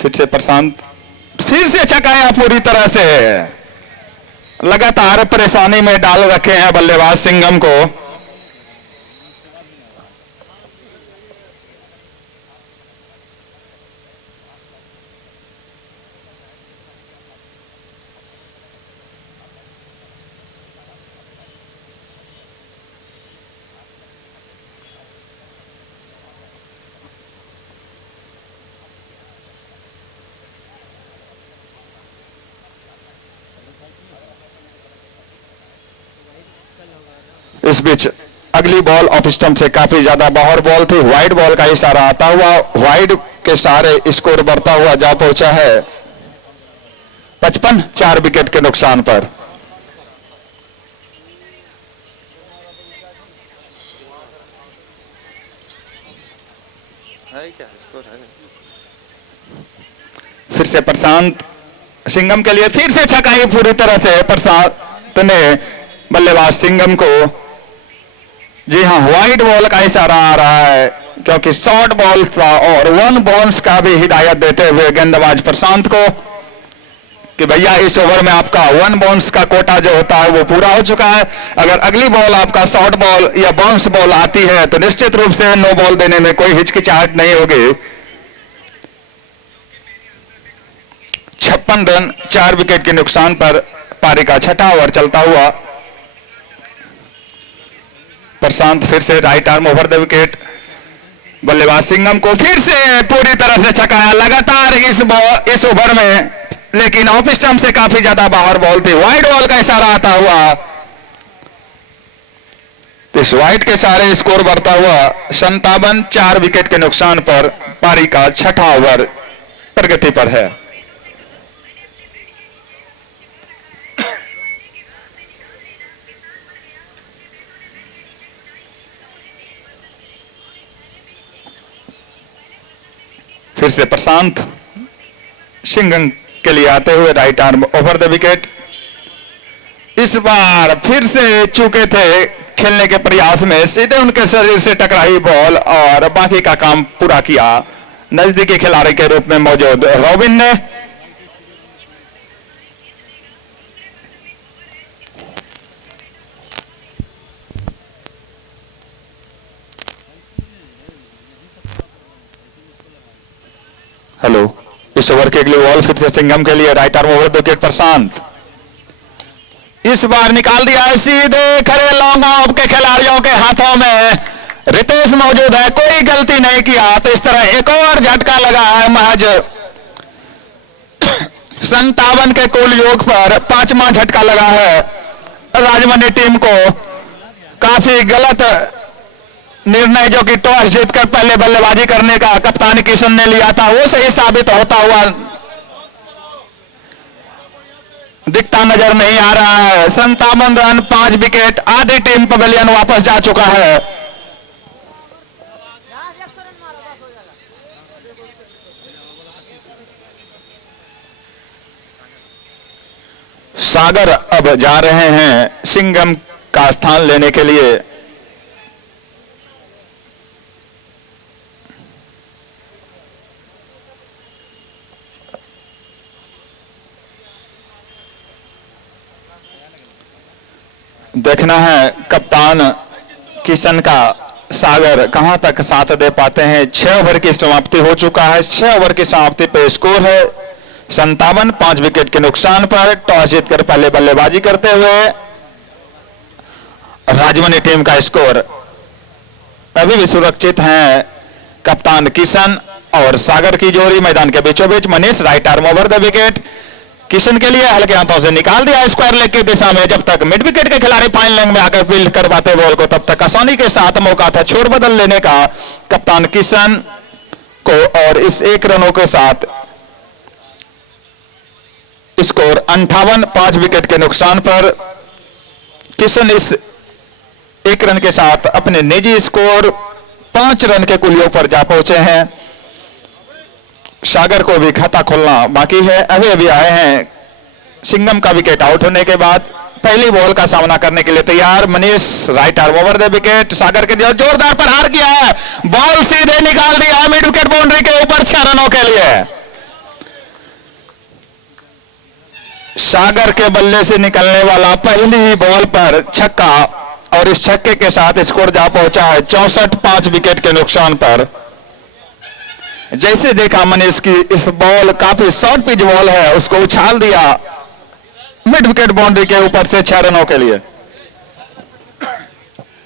फिर से प्रशांत, फिर से छकाया पूरी तरह से। लगातार परेशानी में डाल रखे हैं बल्लेबाज सिंघम को। इस बीच अगली बॉल ऑफ स्टंप से काफी ज्यादा बाहर बॉल थी। वाइड बॉल का इशारा आता हुआ वाइड के सहारे स्कोर बढ़ता हुआ जा पहुंचा है 55, 4 विकेट के नुकसान पर। फिर से प्रशांत सिंघम के लिए फिर से छकाई पूरी तरह से। प्रशांत ने बल्लेबाज सिंघम को, जी हां, वाइड बॉल का इशारा आ रहा है क्योंकि शॉर्ट बॉल था और 1 बाउंस का भी हिदायत देते हुए गेंदबाज प्रशांत को कि भैया इस ओवर में आपका 1 बाउंस का कोटा जो होता है वो पूरा हो चुका है। अगर अगली बॉल आपका शॉर्ट बॉल या बाउंस बॉल आती है तो निश्चित रूप से नो बॉल देने में कोई हिचकिचाहट नहीं होगी। 56 रन 4 विकेट के नुकसान पर पारी का छठा ओवर चलता हुआ। प्रशांत फिर से right arm over the wicket. बल्लेबाज सिंघम को फिर से पूरी तरह से छकाया लगातार इस ओवर में, लेकिन ऑफ स्टंप से काफी ज्यादा बाहर बॉल थी। वाइड बॉल का इशारा आता हुआ, इस वाइड के सहारे स्कोर बढ़ता हुआ 57, 4 विकेट के नुकसान पर पारी का छठा ओवर प्रगति पर है। फिर से प्रशांत सिंघम के लिए आते हुए right arm over the wicket. इस बार फिर से चूके थे खेलने के प्रयास में, सीधे उनके शरीर से टकराई बॉल और बाकी का काम पूरा किया नजदीकी खिलाड़ी के रूप में मौजूद रॉबिन ने। हेलो, इस ओवर की अगली बॉल फिर से सिंघम के लिए right arm over the wicket. Prashant इस बार निकाल दिया है सीधे खड़े लॉन्ग ऑफ के खिलाड़ियों के हाथों में। रितेश मौजूद है, कोई गलती नहीं किया, तो इस तरह एक और झटका लगा है महज 57 के कुल योग पर 5वां झटका लगा है राजमनी टीम को। काफी गलत निर्णय जो कि टॉस जीतकर पहले बल्लेबाजी करने का कप्तान किशन ने लिया था वो सही साबित होता हुआ दिखता नजर नहीं आ रहा है। 57 रन 5 विकेट, आधी टीम पवेलियन वापस जा चुका है। सागर अब जा रहे हैं सिंघम का स्थान लेने के लिए। देखना है कप्तान किशन का सागर कहां तक साथ दे पाते हैं। 6 ओवर की समाप्ति हो चुका है। 6 ओवर की समाप्ति पे स्कोर है 57, 5 विकेट के नुकसान पर। टॉस जीतकर पहले बल्लेबाजी करते हुए राजमनी टीम का स्कोर अभी भी सुरक्षित है। कप्तान किशन और सागर की जोड़ी मैदान के बीचों बीच। Manish right arm over the wicket. Kishan के लिए हल्के हाथों से निकाल दिया स्क्वायर लेग की दिशा में। जब तक मिड विकेट के खिलाड़ी फाइन लेग में आकर फील्ड करवाते बॉल को, तब तक आसानी के साथ मौका था छोर बदल लेने का कप्तान किशन को। और इस 1 रनों के साथ स्कोर 58, 5 विकेट के नुकसान पर। किशन इस 1 रन के साथ अपने निजी स्कोर 5 रन के कुलियों पर जा पहुंचे हैं। सागर को भी खाता खोलना बाकी है। अभी अभी आए हैं सिंघम का विकेट आउट होने के बाद। पहली बॉल का सामना करने के लिए तैयार Manish right arm over the wicket. Sagar के जोरदार प्रहार किया है, बॉल सीधे निकाल दिया मिड विकेट बाउंड्री के ऊपर 6 रनों के लिए। सागर के बल्ले से निकलने वाला पहली ही बॉल पर छक्का और इस छक्के के साथ स्कोर जा पहुंचा है 64 5 विकेट के नुकसान पर। जैसे देखा मनीष की इस बॉल काफी शॉर्ट पिच बॉल है, उसको उछाल दिया मिड विकेट बाउंड्री के ऊपर से 6 रनों के लिए।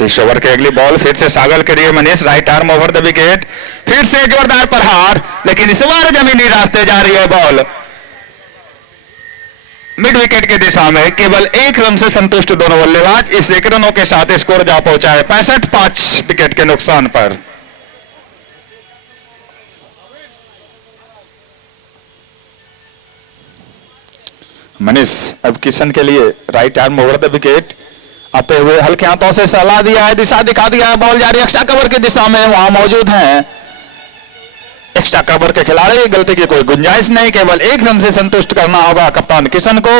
इस ओवर की अगली बॉल फिर से सागर के लिए Manish, right arm over the wicket, फिर से जोरदार प्रहार, लेकिन इस बार जमीनी रास्ते जा रही है बॉल मिड विकेट की दिशा में। केवल 1 रन से संतुष्ट दोनों बल्लेबाज, इस 1 रनों के साथ स्कोर जा पहुंचा है 65 5 विकेट के नुकसान पर। मनीष अब किशन के लिए right arm over the wicket, आते हुए हल्के हाथों से सलाह दिया है, दिशा दिखा दिया है, बॉल जारी एक्स्ट्रा कवर की दिशा में, वहां मौजूद हैं एक्स्ट्रा कवर के खिलाड़ी, गलती की कोई गुंजाइश नहीं, केवल 1 रन से संतुष्ट करना होगा कप्तान किशन को।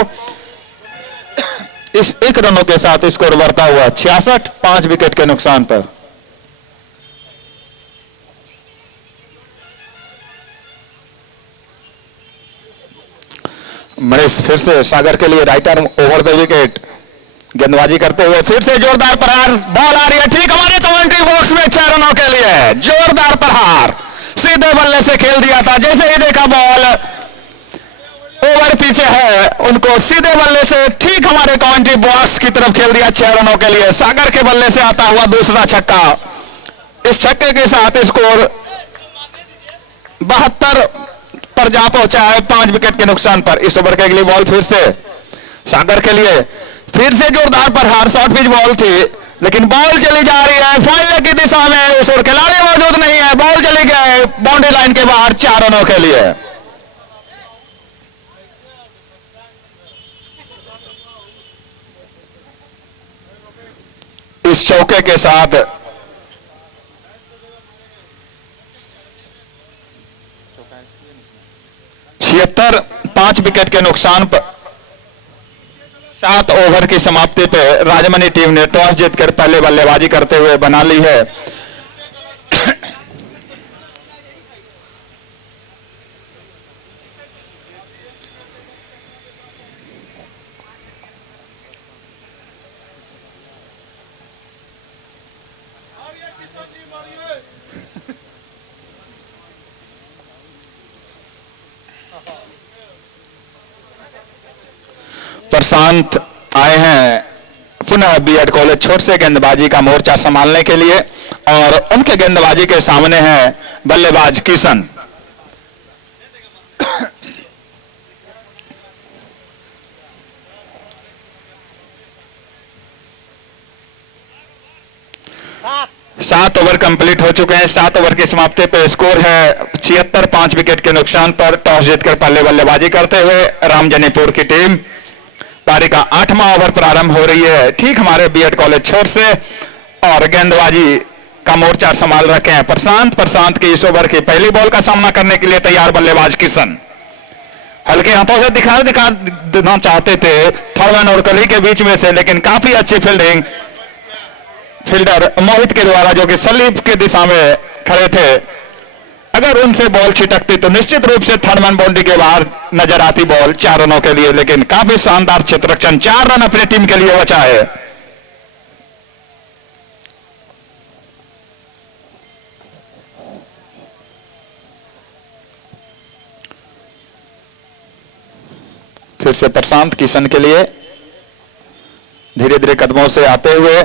इस 1 रनों के साथ स्कोर बढ़ता हुआ 66 5 विकेट के नुकसान पर। मनीष फिर से सागर के लिए right arm over the wicket, गेंदबाजी करते हुए फिर से जोरदार प्रहार, बॉल आ रही है ठीक हमारे कमेंट्री बॉक्स में 6 रनों के लिए, जोरदार प्रहार सीधे बल्ले से खेल दिया था। जैसे ही देखा बॉल ओवर पीछे है, उनको सीधे बल्ले से ठीक हमारे कमेंट्री बॉक्स की तरफ खेल दिया 6 रनों के लिए। सागर के बल्ले से आता हुआ दूसरा छक्का, इस छक्के के साथ स्कोर 72 पर जा पहुंचा है 5 विकेट के नुकसान पर। इस ओवर की अगली बॉल फिर से सागर के लिए, फिर से जोरदार प्रहार, शॉर्ट पिच बॉल थी, लेकिन बॉल चली जा रही है फाइनल की दिशा में, उस ओर खिलाड़ी मौजूद नहीं है, बॉल चली गई बाउंड्री लाइन के बाहर 4 रनों के लिए। इस चौके के साथ 76 5 विकेट के नुकसान पर 7 ओवर की समाप्ति पे राजमनी टीम ने टॉस जीतकर पहले बल्लेबाजी करते हुए बना ली है। प्रशांत आए हैं पुनः बीएड कॉलेज छोर से गेंदबाजी का मोर्चा संभालने के लिए, और उनके गेंदबाजी के सामने है बल्लेबाज किशन। सात ओवर कंप्लीट हो चुके हैं। 7 ओवर की समाप्ति पे स्कोर है 76 5 विकेट के नुकसान पर। टॉस जीतकर पहले बल्लेबाजी करते हुए रामजनीपुर की टीम, पारी का 8वां ओवर प्रारंभ हो रही है ठीक हमारे बीएड कॉलेज छोर से, और गेंदबाजी का मोर्चा संभाल रखे हैं प्रशांत की इस ओवर की पहली बॉल का सामना करने के लिए तैयार बल्लेबाज किशन। हल्के हाथों से दिखा देना चाहते थे थर्मन और कली के बीच में से, लेकिन काफी अच्छी फील्डिंग फील्डर मोहित के द्वारा, जो कि स्लीप की दिशा में खड़े थे, अगर उनसे बॉल छिटकती तो निश्चित रूप से थर्मन बाउंड्री के बाहर नजर आती बॉल 4 रनों के लिए, लेकिन काफी शानदार क्षेत्ररक्षण, 4 रन अपनी टीम के लिए बचा है। फिर से प्रशांत किशन के लिए धीरे धीरे कदमों से आते हुए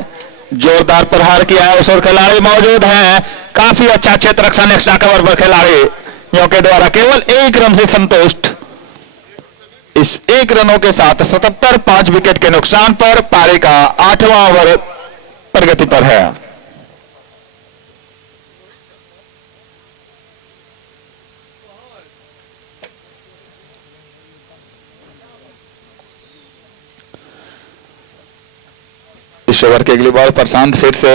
जोरदार प्रहार किया है, उस ओर खिलाड़ी मौजूद हैं, काफी अच्छा क्षेत्ररक्षण एक्स्ट्रा कवर पर खिलाड़ियों के द्वारा केवल 1 रन से संतुष्ट। इस 1 रनों के साथ 77 5 विकेट के नुकसान पर पारी का 8वां ओवर प्रगति पर है। इस ओवर की अगली बॉल प्रशांत फिर से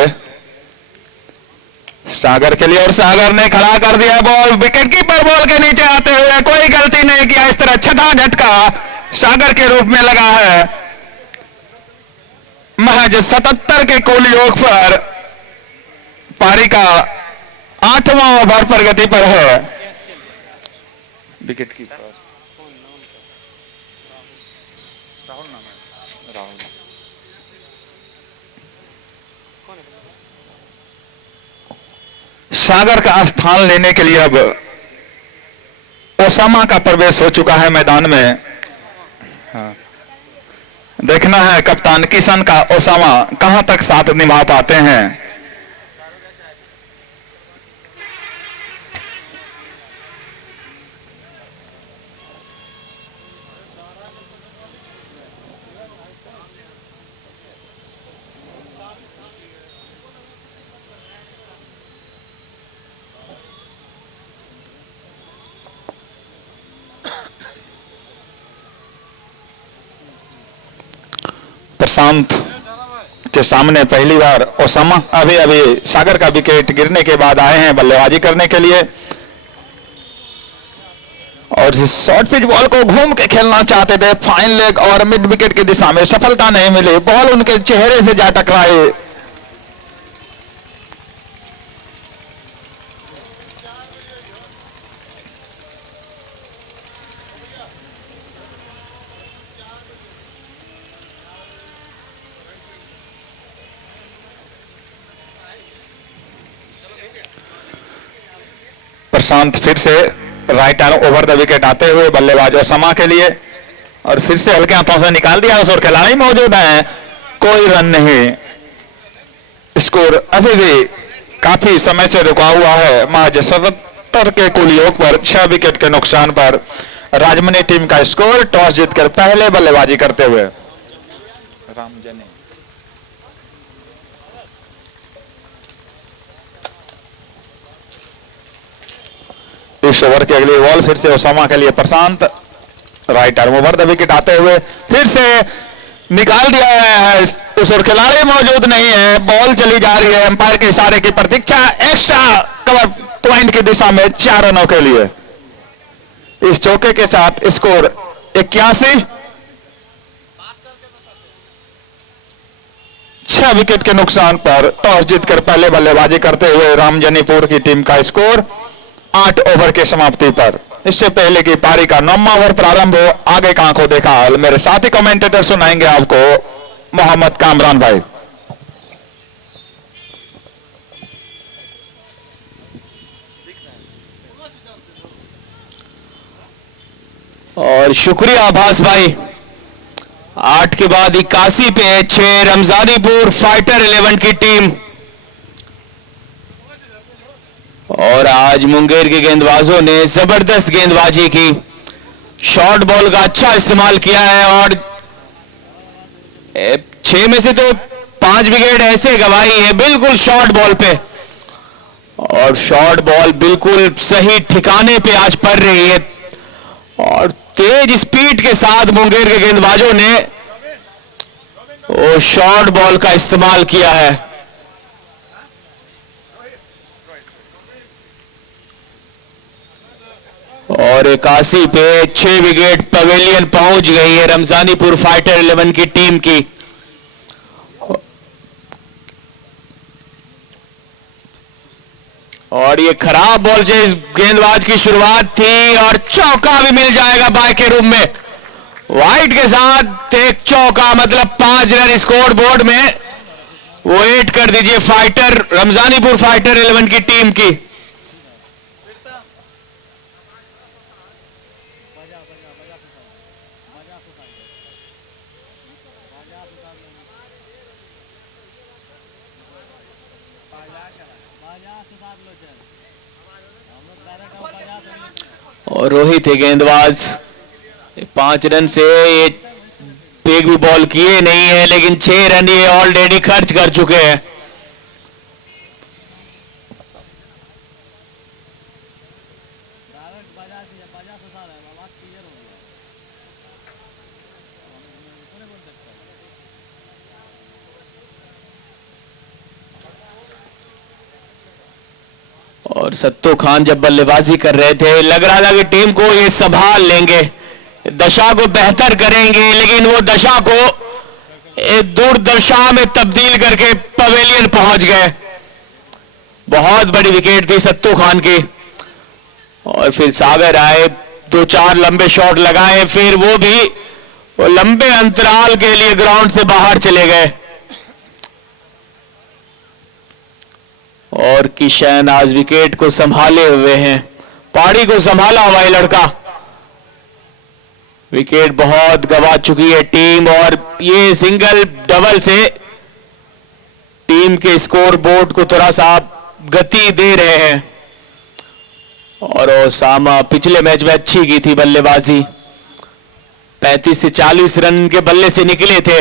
सागर के लिए, और सागर ने खड़ा कर दिया बॉल विकेट कीपर बॉल के नीचे आते हुए, कोई गलती नहीं किया। इस तरह छठा झटका सागर के रूप में लगा है। महज 77 के कुल योग पर पारी का 8वां ओवर प्रगति पर है। विकेट कीपर सागर का स्थान लेने के लिए अब ओसामा का प्रवेश हो चुका है मैदान में। हाँ। देखना है कप्तान किशन का ओसामा कहां तक साथ निभा पाते हैं। प्रशांत के सामने पहली बार ओसामा अभी सागर का विकेट गिरने के बाद आए हैं बल्लेबाजी करने के लिए, और इस शॉर्ट पिच बॉल को घूम के खेलना चाहते थे। फाइन लेग और मिड विकेट की दिशा में सफलता नहीं मिली, बॉल उनके चेहरे से जा टकराए। प्रशांत फिर से right hand over the wicket आते हुए बल्लेबाज ओसामा के लिए, और फिर से हल्के हाथों से निकाल दिया उस, और खिलाड़ी मौजूद है, कोई रन नहीं। स्कोर अभी भी काफी समय से रुका हुआ है। महज 77 के कुल योग पर 6 विकेट के नुकसान पर राजमनी टीम का स्कोर। टॉस जीतकर पहले बल्लेबाजी करते हुए रामजनी इस ओवर की अगली बॉल फिर से ओसामा के लिए। Prashant right arm over the wicket आते हुए फिर से निकाल दिया है उस, और खिलाड़ी मौजूद नहीं है, बॉल चली जा रही है। अंपायर के इशारे की प्रतीक्षा, एक्स्ट्रा कवर पॉइंट की दिशा में 4 रनों के लिए। इस चौके के साथ स्कोर 81। 6 विकेट के नुकसान पर टॉस जीतकर पहले बल्लेबाजी करते हुए रामजनीपुर की टीम का स्कोर 8 ओवर की समाप्ति पर। इससे पहले की पारी का 9वां ओवर प्रारंभ हो, आगे का आंखों देखा हाल मेरे साथी कमेंटेटर सुनाएंगे आपको मोहम्मद कामरान भाई। और शुक्रिया आभास भाई। 8 के बाद 81 पे 6 रमजानीपुर फाइटर 11 की टीम, और आज मुंगेर के गेंदबाजों ने जबरदस्त गेंदबाजी की, शॉर्ट बॉल का अच्छा इस्तेमाल किया है, और 6 में से तो 5 विकेट ऐसे गंवाई है बिल्कुल शॉर्ट बॉल पे, और शॉर्ट बॉल बिल्कुल सही ठिकाने पे आज पड़ रही है, और तेज स्पीड के साथ मुंगेर के गेंदबाजों ने वो शॉर्ट बॉल का इस्तेमाल किया है। और 81 पे 6 विकेट पवेलियन पहुंच गई है रमजानीपुर फाइटर 11 की टीम की। और ये खराब बॉल से इस गेंदबाज की शुरुआत थी, और चौका भी मिल जाएगा बाय के रूप में। वाइड के साथ एक चौका, मतलब 5 रन स्कोर बोर्ड में वो एड कर दीजिए फाइटर रमजानीपुर फाइटर 11 की टीम की। और रोहित है गेंदबाज, 5 रन से ये पेग भी बॉल किए नहीं है, लेकिन 6 रन ये ऑलरेडी खर्च कर चुके हैं। और सत्तू खान जब बल्लेबाजी कर रहे थे लग रहा था कि टीम को ये संभाल लेंगे, दशा को बेहतर करेंगे, लेकिन वो दशा को एक दुर्दशा में तब्दील करके पवेलियन पहुंच गए। बहुत बड़ी विकेट थी सत्तू खान की। और फिर सागर आए, 2-4 लंबे शॉट लगाए, फिर वो भी वो लंबे अंतराल के लिए ग्राउंड से बाहर चले गए। और किशन आज विकेट को संभाले हुए हैं, पारी को संभाला हुआ है लड़का। विकेट बहुत गवा चुकी है टीम, और ये सिंगल डबल से टीम के स्कोर बोर्ड को थोड़ा सा गति दे रहे हैं। और ओसामा पिछले मैच में अच्छी की थी बल्लेबाजी, 35 से 40 रन के बल्ले से निकले थे।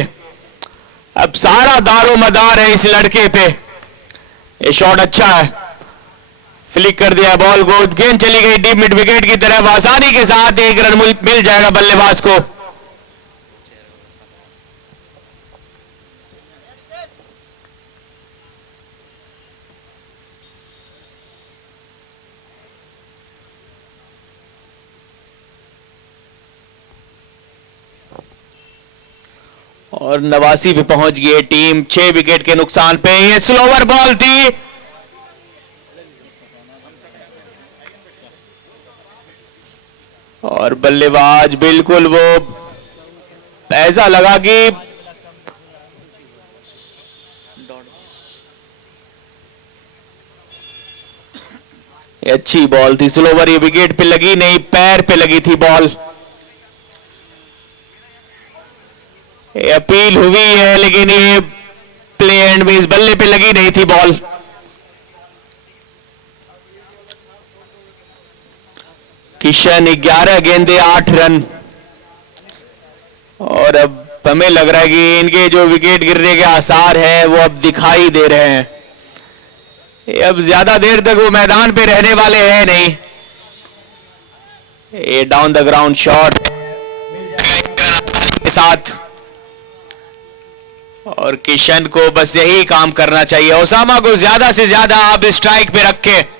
अब सारा दारो मदार है इस लड़के पे। ये शॉट अच्छा है, फ्लिक कर दिया बॉल को, गेंद चली गई डीप मिड विकेट की तरफ। आसानी के साथ 1 रन मिल जाएगा बल्लेबाज को। और 89 पे पहुंच गई टीम 6 विकेट के नुकसान पे। ये स्लोवर बॉल थी, और बल्लेबाज बिल्कुल वो ऐसा लगा कि अच्छी बॉल थी स्लोवर, ये विकेट पे लगी नहीं, पैर पे लगी थी बॉल। अपील हुई है लेकिन ये प्ले एंड में इस बल्ले पे लगी नहीं थी बॉल। किशन 11 गेंदे 8 रन। और अब हमें लग रहा है कि इनके जो विकेट गिरने के आसार हैं वो अब दिखाई दे रहे हैं। ये अब ज्यादा देर तक वो मैदान पे रहने वाले हैं नहीं। ये डाउन द ग्राउंड शॉट के साथ, और किशन को बस यही काम करना चाहिए। ओसामा को ज्यादा से ज्यादा आप स्ट्राइक पे रखें।